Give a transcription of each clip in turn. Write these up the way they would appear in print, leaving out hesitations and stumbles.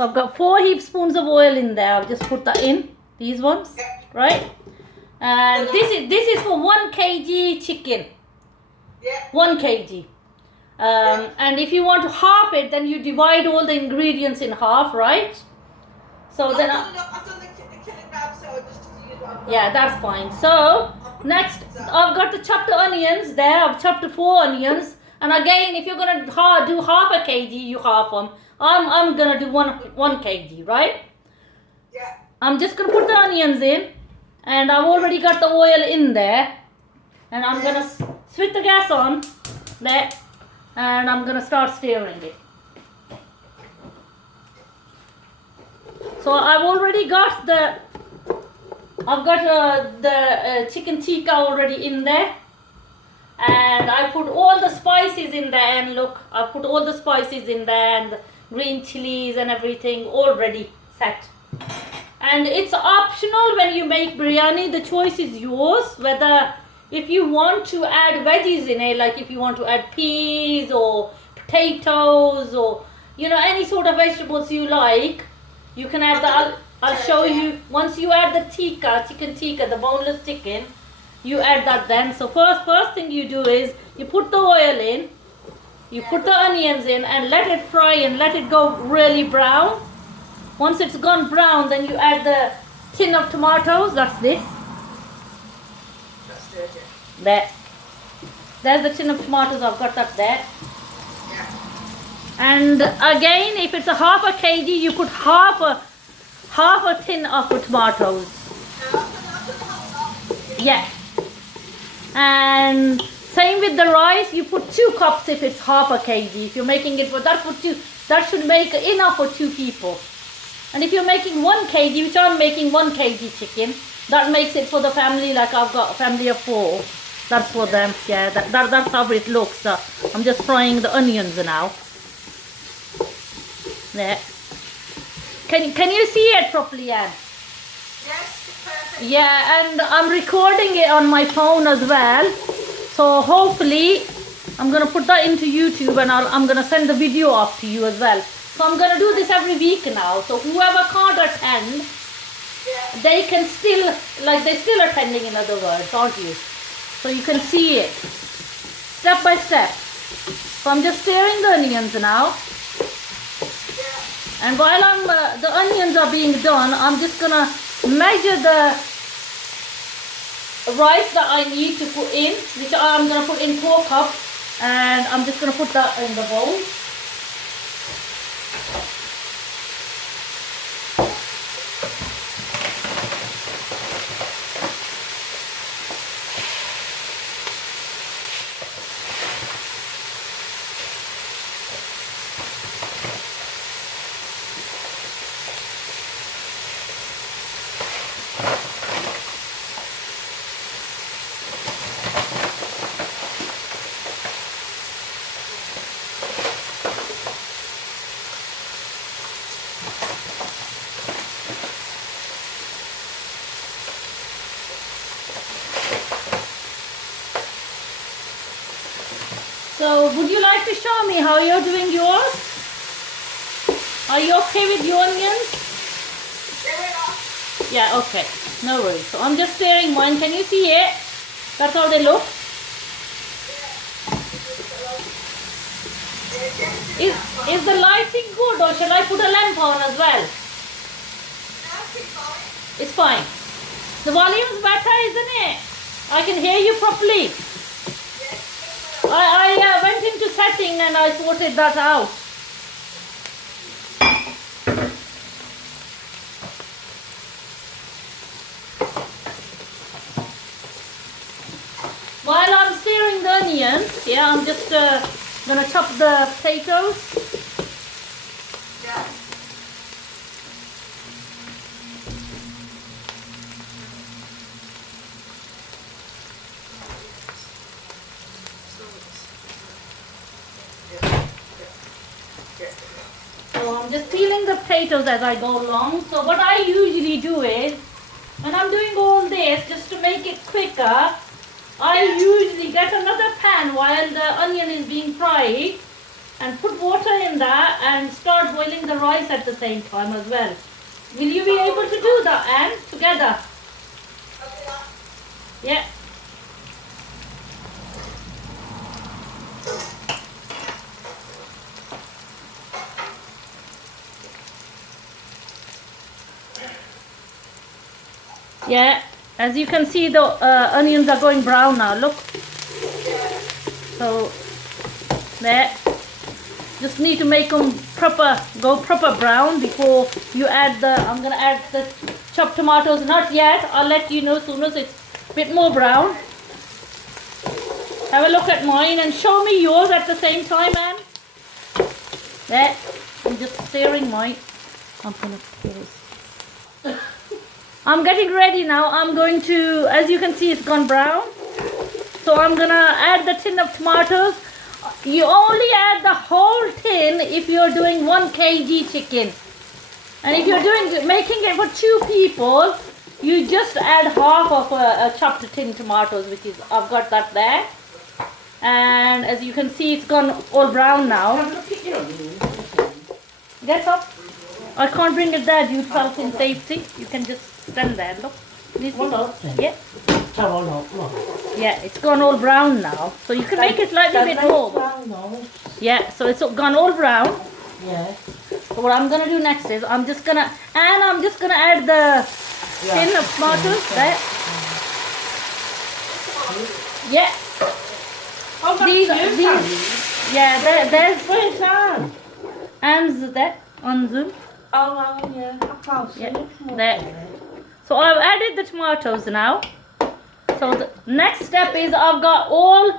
So I've got 4 heap spoons of oil in there. I've just put that in. These ones, right? And this is for 1 kg chicken. Yeah. 1 kg. And if you want to half it, then you divide all the ingredients in half, right? So then I've done the kilogram, so just use what I've got. yeah, that's fine. So next, I've got the chopped onions there. I've chopped 4 onions. And again, if you're gonna do half a kg, you half them. I'm gonna do 1 kg, right? Yeah. I'm just gonna put the onions in, and I've already got the oil in there, and I'm gonna switch the gas on there, and I'm gonna start stirring it. So I've already got the chicken tikka already in there, and I put all the spices in there, and look, I put all the spices in there, and the green chilies and everything already set. And it's optional when you make biryani, the choice is yours, whether if you want to add veggies in it, like if you want to add peas or potatoes or any sort of vegetables you like, you can add that. I'll show you. Once you add the chicken tikka, the boneless chicken, you add that then. So first thing you do is you put the oil in, you put the onions in, and let it fry and let it go really brown. Once it's gone brown, then you add the tin of tomatoes. That's this. That's it. There. There's the tin of tomatoes. I've got that there. Yeah. And again, if it's a half a kg, you put half a tin of tomatoes. Yeah. And same with the rice. You put 2 cups if it's half a kg. If you're making it for that, put 2. That should make enough for 2 people. And if you're making 1 kg, which I'm making 1 kg chicken, that makes it for the family, like I've got a family of 4. That's for them, yeah, that's how it looks. I'm just frying the onions now. There. Can you see it properly, Anne? Yes, perfect. Yeah, and I'm recording it on my phone as well. So hopefully, I'm going to put that into YouTube, and I'm going to send the video off to you as well. So I'm going to do this every week now. So whoever can't attend, they can still, they're still attending, in other words, aren't you? So you can see it step by step. So I'm just stirring the onions now. And while the onions are being done, I'm just going to measure the rice that I need to put in, which I'm going to put in 4 cups. And I'm just going to put that in the bowl. So would you like to show me how you're doing yours? Are you okay with your onions? Yeah, okay. No worries. So I'm just stirring mine. Can you see it? That's how they look. Is the lighting good, or shall I put a lamp on as well? It's fine. The volume's better, isn't it? I can hear you properly. I went into setting and I sorted that out. While I'm stirring the onions, I'm just gonna chop the potatoes. Yeah. So I'm just peeling the potatoes as I go along. So what I usually do is, when I'm doing all this, just to make it quicker, I usually get another pan while the onion is being fried, and put water in that and start boiling the rice at the same time as well. Will you be able to do that, Anne, together? Okay, Yeah. Yeah, as you can see, the onions are going brown now. Look. So there. Just need to make them go proper brown before you add the. I'm gonna add the chopped tomatoes. Not yet. I'll let you know as soon as it's a bit more brown. Have a look at mine and show me yours at the same time, Anne. There. I'm just stirring mine. I'm gonna stir this. I'm getting ready now. I'm going to, as you can see, it's gone brown. So I'm gonna add the tin of tomatoes. You only add the whole tin if you're doing 1 kg chicken. And if you're making it for 2 people, you just add half of a chopped tin tomatoes, which is, I've got that there. And as you can see, it's gone all brown now. Get up. I can't bring it there due to health and safety. You can just stand there, look. Yeah. Yeah, it's gone all brown now. So you can make it slightly bit more. Yeah, so it's gone all brown. Yeah. So what I'm gonna do next is I'm just gonna add the tin of tomatoes there. Yeah. These yeah, there's Where's Anne? Anne's there on Zoom. Oh, yeah. I can't see Yeah, it. there. So I've added the tomatoes now. So the next step is I've got all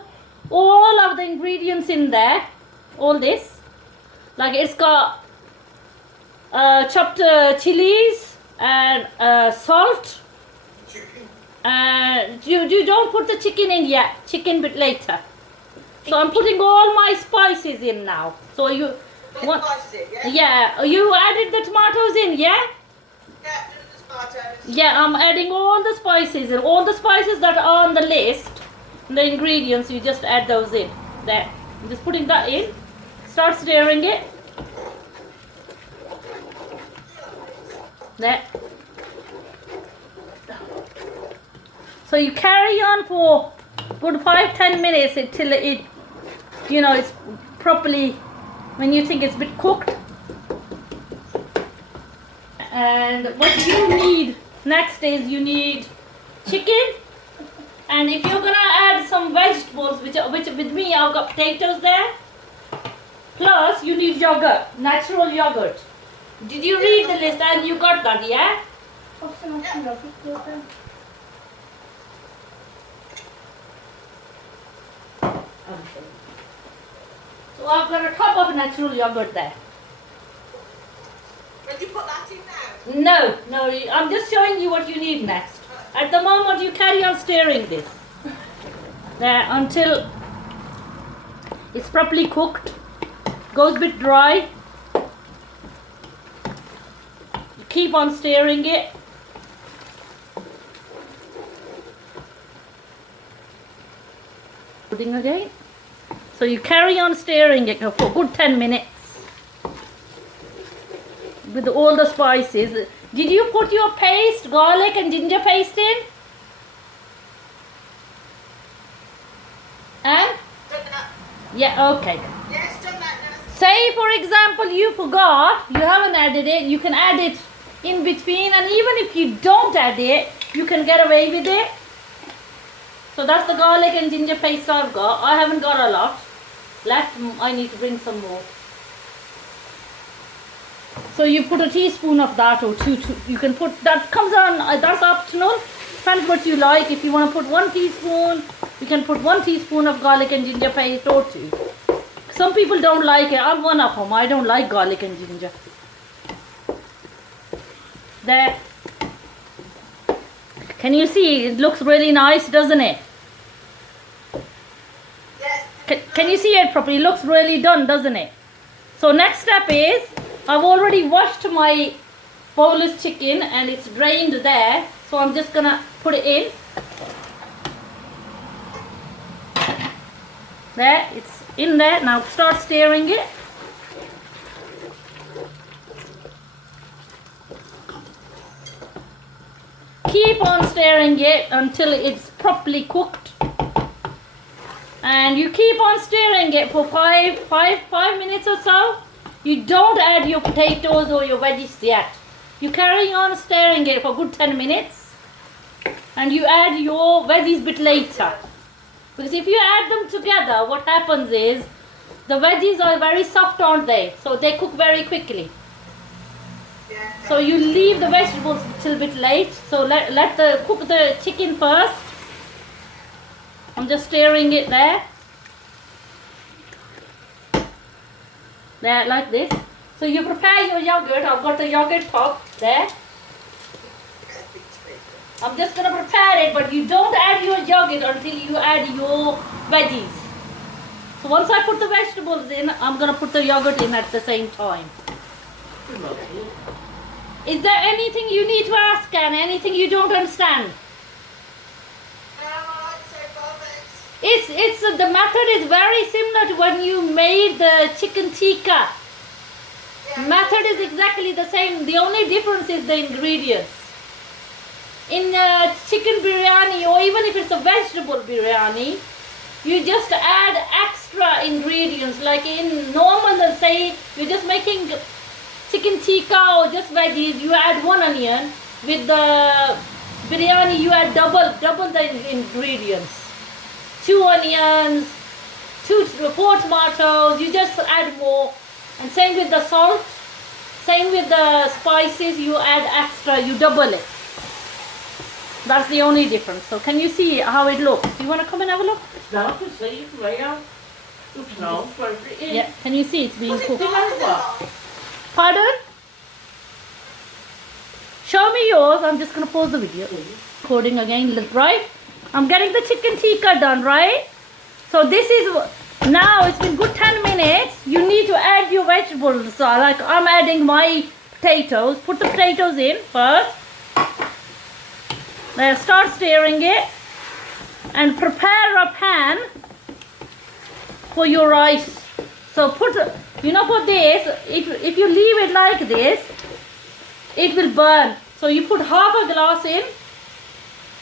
of the ingredients in there. All this. Like it's got chopped chilies and salt. And you don't put the chicken in yet. Chicken bit later. So I'm putting all my spices in now. So you want? Yeah, you added the tomatoes in, yeah? Yeah, do the tomatoes. Yeah, I'm adding all the spices and all the spices that are on the list, the ingredients, you just add those in. There. I'm just putting that in. Start stirring it. There. So you carry on for good 5-10 minutes until it, it's properly, when you think it's a bit cooked. And what you need next is you need chicken, and if you're gonna add some vegetables, which with me I've got potatoes there, plus you need yogurt, natural yogurt. Did you read the list and you got that, yeah? So I've got a top of natural yogurt there. When you put that in now? No, I'm just showing you what you need next. At the moment, you carry on stirring this there until it's properly cooked, goes a bit dry. You keep on stirring it. Pudding again. So you carry on stirring it for a good 10 minutes. With all the spices. Did you put your paste, garlic and ginger paste in? And? Done that. Yeah, okay. Yes, done that now. Say for example you forgot, you haven't added it, you can add it in between, and even if you don't add it, you can get away with it. So that's the garlic and ginger paste I've got. I haven't got a lot left. I need to bring some more. So you put a teaspoon of that or two. You can put, that comes on, that's optional. Depends what you like. If you want to put 1 teaspoon, you can put 1 teaspoon of garlic and ginger paste or 2. Some people don't like it. I'm one of them. I don't like garlic and ginger. There. Can you see? It looks really nice, doesn't it? Yes. Can you see it properly? It looks really done, doesn't it? So next step is, I've already washed my boneless chicken and it's drained there. So I'm just gonna put it in. There, it's in there. Now start stirring it. Keep on stirring it until it's properly cooked. And you keep on stirring it for five minutes or so. You don't add your potatoes or your veggies yet. You carry on stirring it for a good 10 minutes. And you add your veggies bit later. Because if you add them together, what happens is, the veggies are very soft, aren't they? So they cook very quickly. Yeah. So you leave the vegetables a little bit late. So cook the chicken first. I'm just stirring it there. There, like this. So you prepare your yogurt. I've got the yogurt top there. I'm just going to prepare it, but you don't add your yogurt until you add your veggies. So once I put the vegetables in, I'm going to put the yogurt in at the same time. Is there anything you need to ask, Anne? Anything you don't understand? It's the method is very similar to when you made the chicken tikka. Method is exactly the same. The only difference is the ingredients. In chicken biryani, or even if it's a vegetable biryani, you just add extra ingredients. Like in normal, let's say you're just making chicken tikka or just veggies, you add 1 onion. With the biryani, you add double the ingredients. 2 onions, 4 tomatoes, you just add more. And same with the salt, same with the spices, you add extra, you double it. That's the only difference. So can you see how it looks? You want to come and have a look? No, I can see it layout. No, where it is. Yeah, can you see it's being cooked? What? Pardon? Show me yours. I'm just going to pause the video. Recording again, right? I'm getting the chicken tikka done, right? So this is, now it's been good 10 minutes. You need to add your vegetables. So like I'm adding my potatoes. Put the potatoes in first. Then start stirring it. And prepare a pan for your rice. So put, for this, if you leave it like this, it will burn. So you put half a glass in.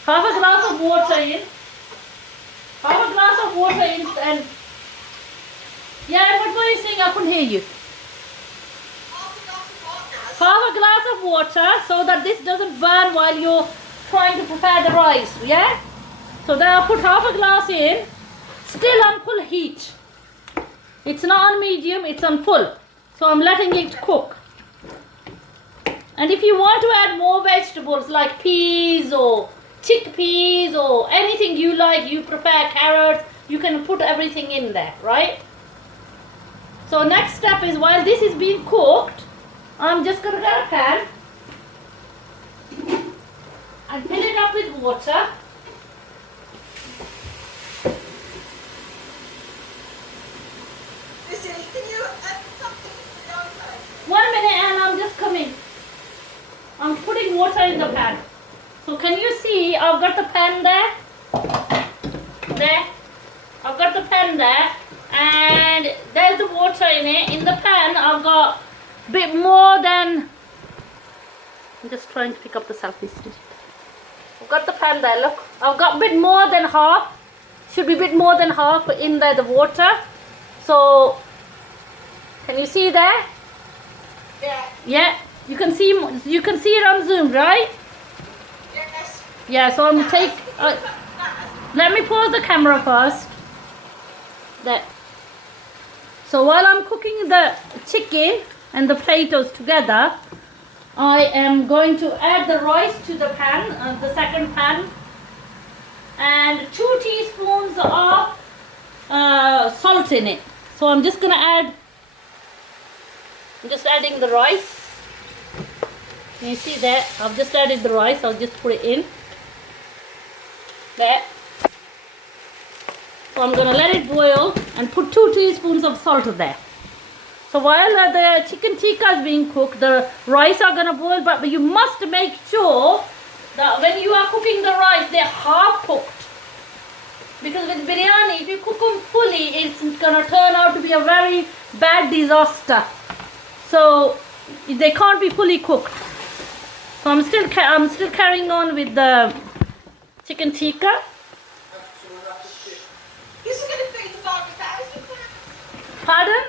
Half a glass of water in. Half a glass of water in and... Yeah, what were you saying? I couldn't hear you. Half a glass of water so that this doesn't burn while you're trying to prepare the rice. Yeah? So then I put half a glass in. Still on full heat. It's not on medium, it's on full. So I'm letting it cook. And if you want to add more vegetables like peas or chickpeas or anything you like, you prepare carrots, you can put everything in there, right? So next step is, while this is being cooked, I'm just going to get a pan and fill it up with water. Can you add something to the outside? 1 minute and I'm just coming. I'm putting water in the pan. So can you see I've got the pan there? There. I've got the pan there. And there's the water in it. In the pan I've got a bit more than... I'm just trying to pick up the selfie stick. I've got the pan there, look. I've got a bit more than half. Should be a bit more than half in there, the water. So, can you see there? Yeah. Yeah. You can see it on Zoom, right? Yes. Yeah, so I'm gonna take... let me pause the camera first. There. So while I'm cooking the chicken and the potatoes together, I am going to add the rice to the pan, the second pan. And 2 teaspoons of salt in it. So I'm just gonna add... I'm just adding the rice. Can you see that? I've just added the rice. I'll just put it in. There. So I'm going to let it boil and put 2 teaspoons of salt there. So while the chicken tikka is being cooked, the rice are going to boil, but you must make sure that when you are cooking the rice, they're half cooked. Because with biryani, if you cook them fully, it's gonna turn out to be a very bad disaster. So they can't be fully cooked. So I'm still carrying on with the chicken tikka. This is going to feed the 5,000. Pardon?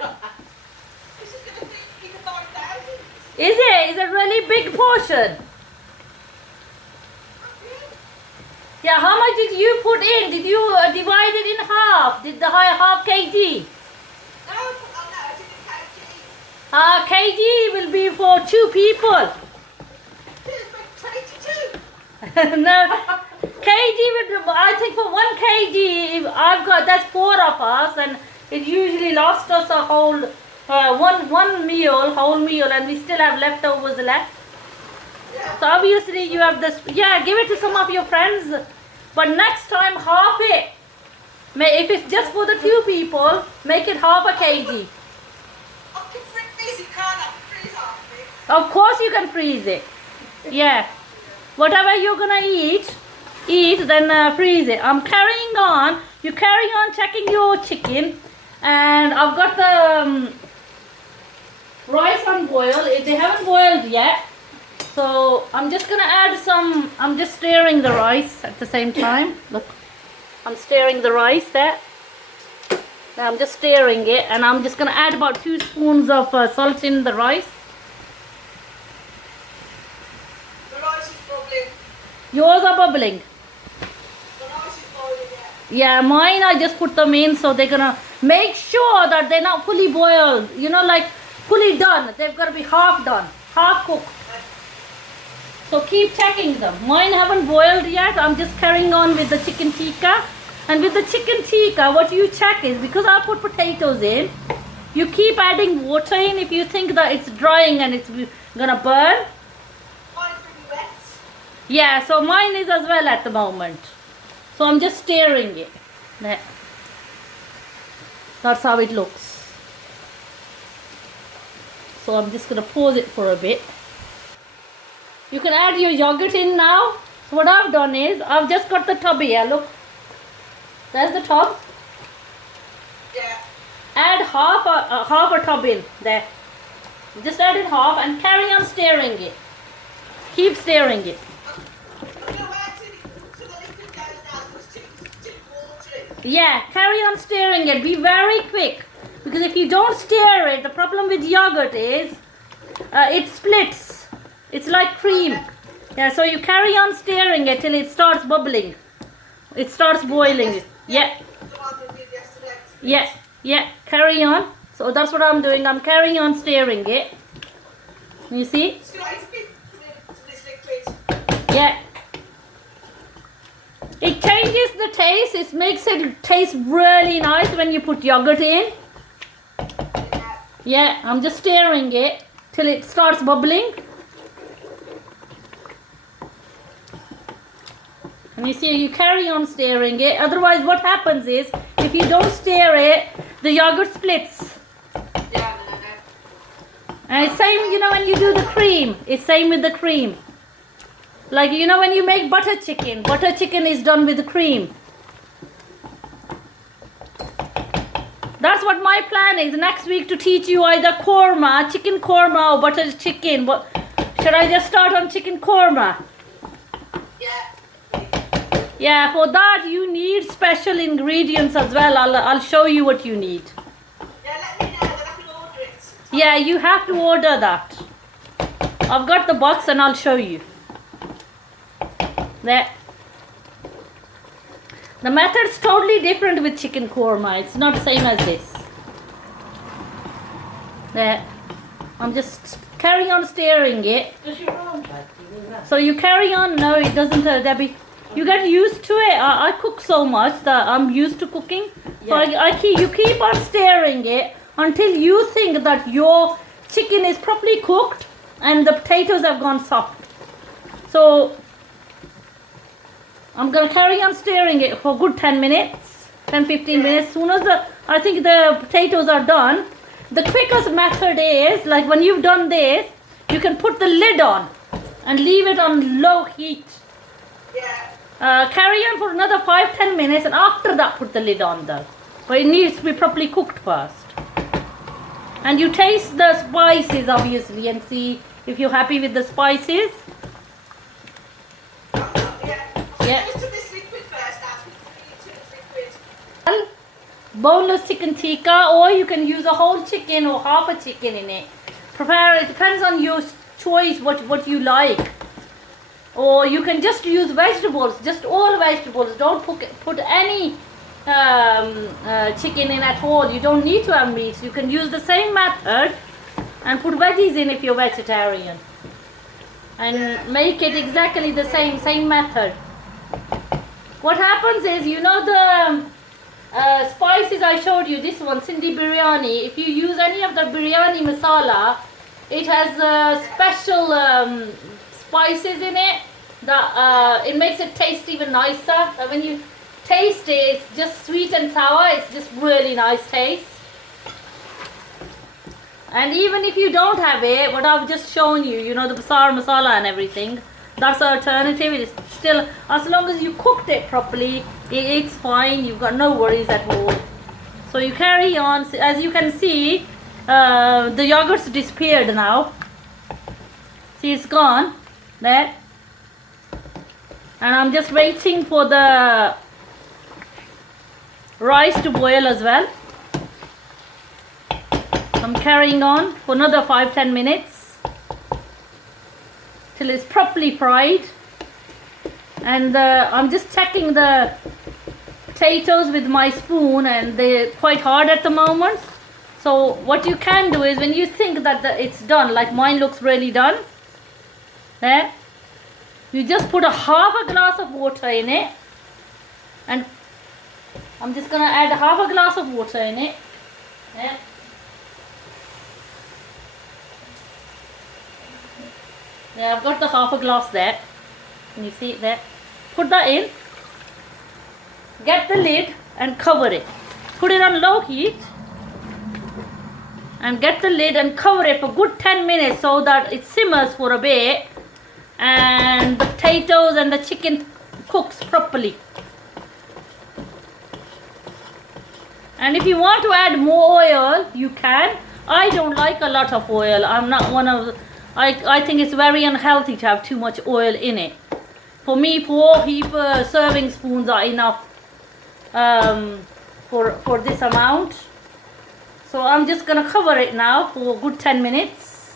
This is going to feed the 5,000. Is it? Is it really big portion? Yeah, how much did you put in? Did you divide it in half? Did the half kg? No, I didn't count it. Kg will be for 2 people. It's like 22. No, kg would, I think for 1 kg, I've got, that's 4 of us, and it usually lasts us a whole, one meal, whole meal, and we still have leftovers left. So obviously you have this, yeah, give it to some of your friends, but next time half it. If it's just for the 2 people, make it half a kg. I can freeze it, can't I? Freeze half of it. Of course you can freeze it. Yeah. Whatever you're gonna eat, then freeze it. I'm carrying on. You carry on checking your chicken, and I've got the rice on boil. They haven't boiled yet. So I'm just gonna add some, I'm just stirring the rice at the same time. Look, I'm stirring the rice there. Now I'm just stirring it, and I'm just gonna add about 2 spoons of salt in the rice. The rice is bubbling. Yours are bubbling. The rice is boiling, Yeah, mine I just put them in, so they're gonna make sure that they're not fully boiled. You know, like fully done. They've got to be half done, half cooked. So keep checking them. Mine haven't boiled yet. I'm just carrying on with the chicken tikka. And with the chicken tikka, what you check is, because I put potatoes in, you keep adding water in if you think that it's drying and it's gonna burn. Mine's really wet. Yeah, so mine is as well at the moment. So I'm just stirring it. There. That's how it looks. So I'm just gonna pause it for a bit. You can add your yogurt in now. So what I've done is, I've just got the tub here, look. There's the tub. Yeah. Add half a tub in there. Just add it half and carry on stirring it. Keep stirring it. I'm going to add to the liquid goes now because it's too watery. Yeah, carry on stirring it. Be very quick. Because if you don't stir it, the problem with yogurt is it splits. It's like cream. Yeah, so you carry on stirring it till it starts bubbling. It starts boiling. Yeah. The one we did yesterday. Yeah, carry on. So that's what I'm doing. I'm carrying on stirring it. You see? It's going to be this liquid. Yeah. It changes the taste. It makes it taste really nice when you put yogurt in. Yeah. Yeah, I'm just stirring it till it starts bubbling. And you see, you carry on stirring it. Otherwise, what happens is, if you don't stir it, the yogurt splits. Yeah, no. And it's same, you know, when you do the cream. It's same with the cream. Like, you know, when you make butter chicken is done with the cream. That's what my plan is next week, to teach you either korma, chicken korma, or butter chicken. But should I just start on chicken korma? Yeah. Yeah, for that you need special ingredients as well. I'll show you what you need. Yeah, let me know that I can order it. Yeah, you have to order that. I've got the box and I'll show you. There. The method's totally different with chicken korma. It's not the same as this. There. I'm just carrying on stirring it. Does your arm bad? So you carry on. No, it doesn't, Debbie. You get used to it. I cook so much that I'm used to cooking. So you keep on stirring it until you think that your chicken is properly cooked and the potatoes have gone soft. So I'm going to carry on stirring it for a good 10 minutes, 10-15 minutes. Soon as I think the potatoes are done, the quickest method is, like when you've done this, you can put the lid on and leave it on low heat. Yeah. Carry on for another 5-10 minutes, and after that put the lid on though. But it needs to be properly cooked first. And you taste the spices obviously and see if you're happy with the spices. Yeah. Just to this liquid first, that's to this liquid. Well, boneless chicken tikka, or you can use a whole chicken or half a chicken in it. Prepare, it depends on your choice what you like. Or you can just use vegetables, just all vegetables. Don't put any chicken in at all. You don't need to have meat. You can use the same method and put veggies in if you're vegetarian. And make it exactly the same method. What happens is, you know the spices I showed you, this one, Sindhi biryani, if you use any of the biryani masala, it has special spices in it that it makes it taste even nicer. When you taste it, it's just sweet and sour. It's just really nice taste. And even if you don't have it, what I've just shown you, you know, the basar masala and everything, that's the alternative. It's still, as long as you cooked it properly, it's fine. You've got no worries at all. So you carry on. As you can see, the yogurt's disappeared now. See, it's gone there. And I'm just waiting for the rice to boil as well. I'm carrying on for another 5-10 minutes till it's properly fried. And I'm just checking the potatoes with my spoon, and they're quite hard at the moment. So what you can do is, when you think that it's done, like mine looks really done, there, you just put half a glass of water in it, and I'm just gonna add half a glass of water in it. There. Yeah, I've got the half a glass there. Can you see it there? Put that in. Get the lid and cover it. Put it on low heat. And get the lid and cover it for good 10 minutes so that it simmers for a bit. And the potatoes and the chicken cooks properly. And if you want to add more oil, you can. I don't like a lot of oil. I'm not one of... I think it's very unhealthy to have too much oil in it. For me, 4 serving spoons are enough for this amount. So I'm just going to cover it now for a good 10 minutes.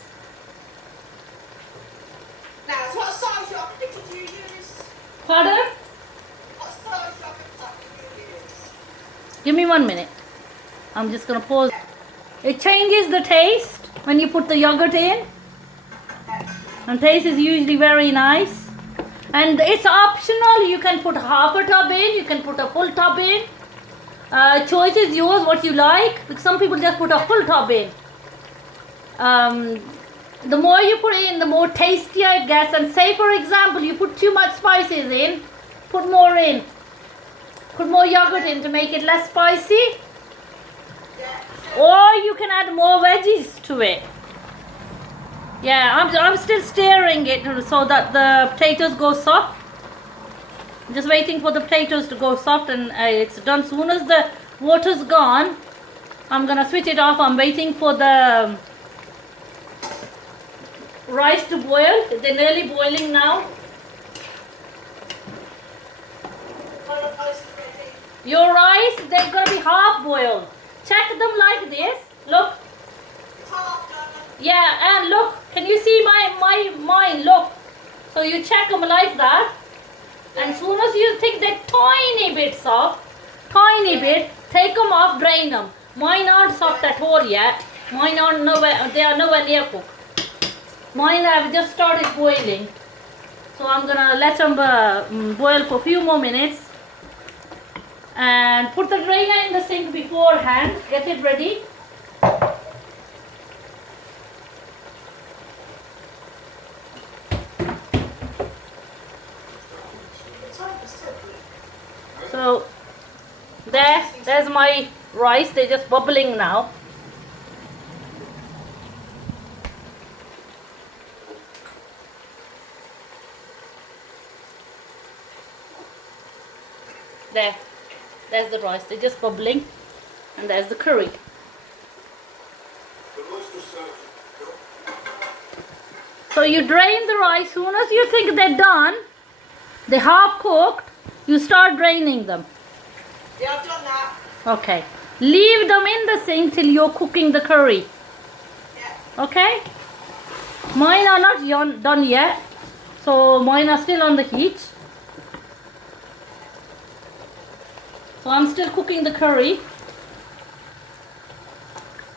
Now, what size yogurt did you use? Pardon? What size yogurt did you use? Give me 1 minute. I'm just going to pause. It changes the taste when you put the yogurt in. And taste is usually very nice. And it's optional. You can put half a tub in. You can put a full tub in. Choice is yours, what you like. Because some people just put a full tub in. The more you put in, the more tastier it gets. And say, for example, you put too much spices in, put more in. Put more yogurt in to make it less spicy. Or you can add more veggies to it. Yeah, I'm still stirring it so that the potatoes go soft. I'm just waiting for the potatoes to go soft, and it's done. As soon as the water's gone, I'm gonna switch it off. I'm waiting for the rice to boil. They're nearly boiling now. Your rice, they're gonna be half boiled. Check them like this. Look. Yeah, and look, can you see mine? Look. So you check them like that. And as soon as you think they're tiny bit soft, take them off, drain them. Mine aren't soft at all yet. Mine aren't nowhere, they are nowhere near cooked. Mine have just started boiling. So I'm gonna let them boil for a few more minutes. And put the drainer in the sink beforehand. Get it ready. So there's my rice. They're just bubbling now. There. There's the rice. They're just bubbling. And there's the curry. So you drain the rice. Soon as you think they're done, they're half cooked, you start draining them. Yeah, I've done that. Okay. Leave them in the sink till you're cooking the curry. Yeah. Okay? Mine are not done yet. So mine are still on the heat. So I'm still cooking the curry.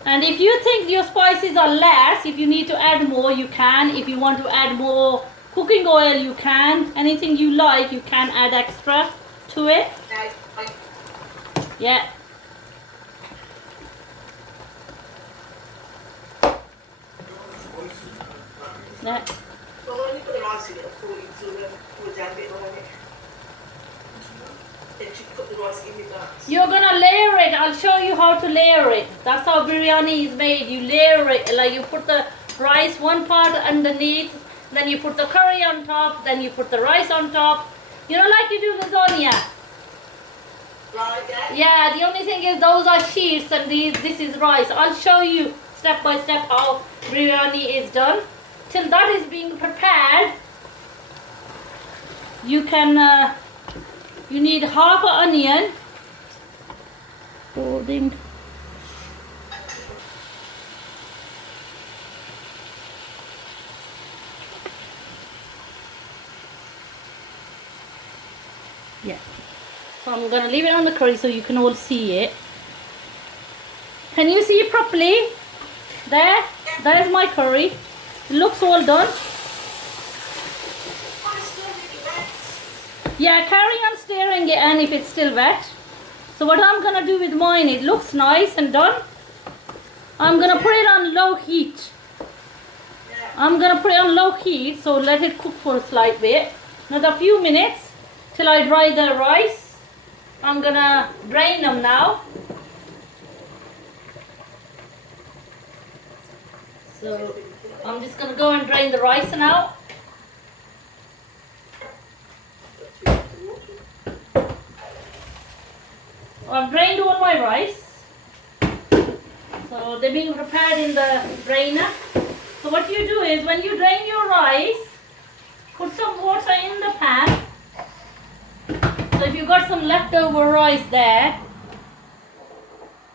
And if you think your spices are less, if you need to add more, you can. If you want to add more cooking oil, you can. Anything you like, you can add extra to it. Nice. Yeah. Yeah. Well, only put the rice in it, pour it down a bit more on it. Then you put the rice in with that. You're gonna layer it. I'll show you how to layer it. That's how biryani is made. You layer it, like you put the rice one part underneath, then you put the curry on top, then you put the rice on top. You know, like you do lasagna. Right, yeah? Yeah, the only thing is those are sheets and this is rice. I'll show you step by step how biryani is done. Till that is being prepared, you can you need half an onion. Holding. Yeah. So I'm gonna leave it on the curry so you can all see it. Can you see it properly? There. There's my curry. It looks all done. Yeah, carry on stirring it and if it's still wet. So what I'm gonna do with mine, it looks nice and done. I'm gonna put it on low heat. I'm gonna put it on low heat, so let it cook for a slight bit. Another few minutes till I dry the rice. I'm gonna drain them now. So I'm just gonna go and drain the rice now. I've drained all my rice. So they're being prepared in the drainer. So what you do is when you drain your rice, put some water in the pan. So if you got some leftover rice there,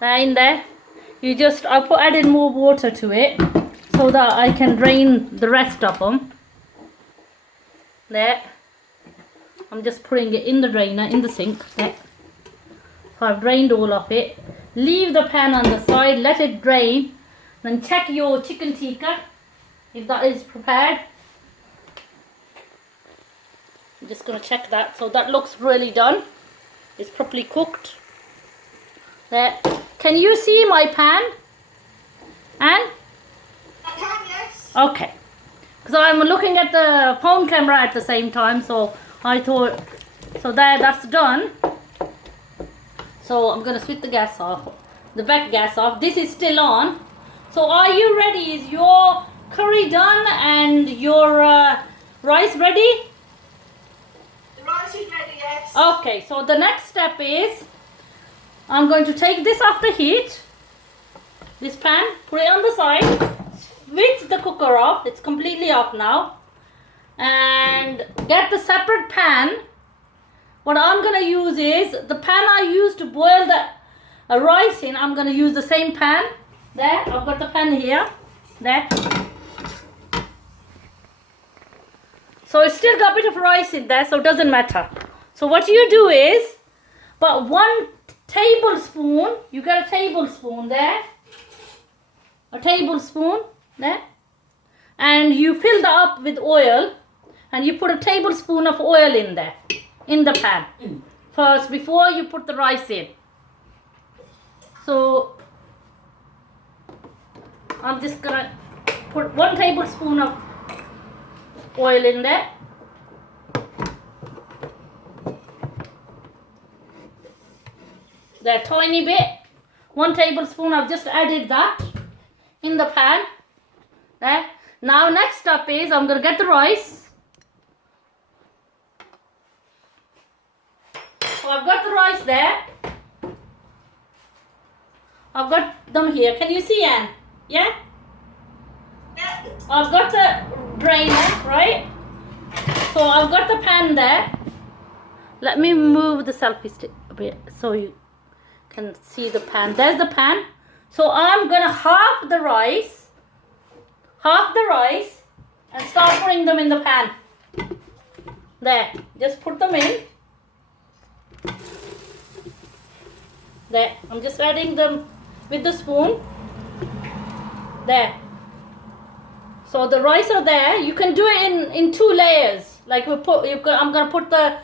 in there, you just added more water to it so that I can drain the rest of them. There. I'm just putting it in the drainer, in the sink. There. So I've drained all of it. Leave the pan on the side, let it drain. Then check your chicken tikka if that is prepared. I'm just going to check that. So that looks really done. It's properly cooked. There. Can you see my pan? And? I can, yes. Okay. Because I'm looking at the phone camera at the same time. So I thought, so that's done. So I'm going to switch the gas off. The back gas off. This is still on. So are you ready? Is your curry done and your rice ready? The rice is ready, yes. Okay, so the next step is I'm going to take this off the heat. This pan, put it on the side. Switch the cooker off. It's completely off now. And get the separate pan. What I'm going to use is the pan I used to boil the rice in. I'm going to use the same pan. There, I've got the pan here. There. So it's still got a bit of rice in there, so it doesn't matter. So what you do is, about 1 tablespoon, you get a tablespoon there. A tablespoon there. And you fill that up with oil. And you put a tablespoon of oil in there. In the pan. First, before you put the rice in. So, I'm just gonna put 1 tablespoon of oil in there. That tiny bit. 1 tablespoon, I've just added that in the pan. There. Now next step is I'm gonna get the rice. So I've got the rice there. I've got them here. Can you see, Anne? Yeah? Yeah. I've got the drainer, right? So I've got the pan there. Let me move the selfie stick a bit so you can see the pan. There's the pan. So I'm gonna half the rice and start putting them in the pan. There, just put them in. There, I'm just adding them with the spoon. There. So the rice are there. You can do it in 2 layers. Like I'm gonna put the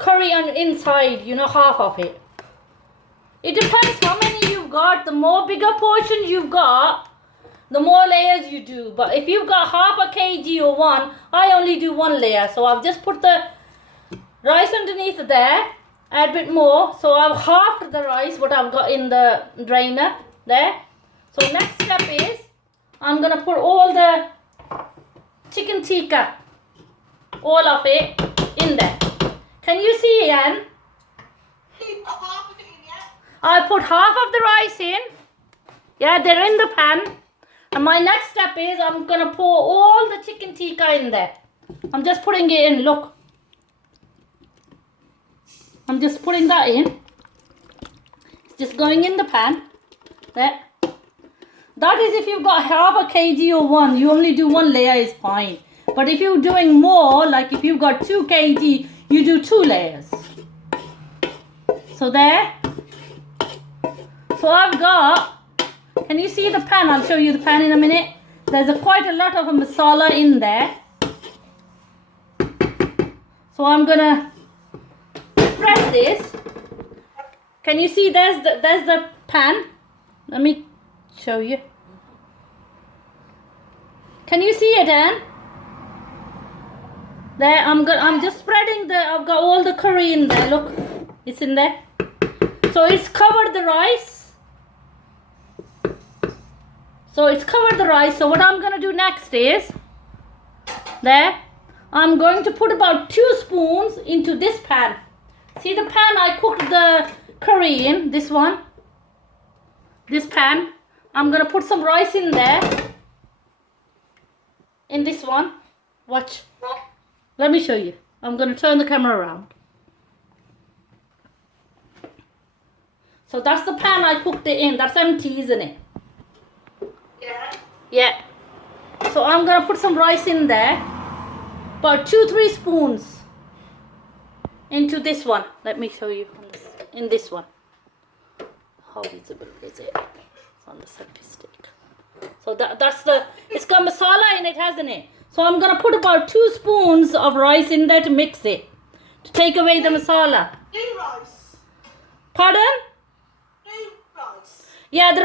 curry on inside. You know, half of it. It depends how many you've got. The more bigger portions you've got, the more layers you do. But if you've got half a kg or 1, I only do 1 layer. So I've just put the rice underneath there. Add a bit more. So I've halved the rice what I've got in the drainer there. So next step is I'm gonna put all the chicken tikka, all of it in there. Can you see, Anne? You put half of it in yet? I put half of the rice in. Yeah, they're in the pan. And my next step is I'm gonna pour all the chicken tikka in there. I'm just putting it in, look. I'm just putting that in. It's just going in the pan. There. That is if you've got half a kg or 1, you only do 1 layer is fine. But if you're doing more, like if you've got 2 kg, you do 2 layers. So there. So I've got, can you see the pan? I'll show you the pan in a minute. There's quite a lot of masala in there. So I'm gonna spread this. Can you see there's the pan? Let me show you. Can you see it, Anne? There, I'm just spreading I've got all the curry in there. Look, it's in there. So it's covered the rice. So what I'm gonna do next is there. I'm going to put about 2 spoons into this pan. See the pan I cooked the curry in, this one. This pan. I'm gonna put some rice in there. In this one. Watch. Let me show you. I'm gonna turn the camera around. So that's the pan I cooked it in. That's empty, isn't it? Yeah. Yeah. So I'm gonna put some rice in there. About 2-3 spoons into this one. Let me show you in this one. How visible is it? It's on the selfie stick. So that's it's got masala in it, hasn't it? So I'm gonna put about 2 spoons of rice in there to mix it, to take away the masala. New rice. Pardon? New rice. Yeah, the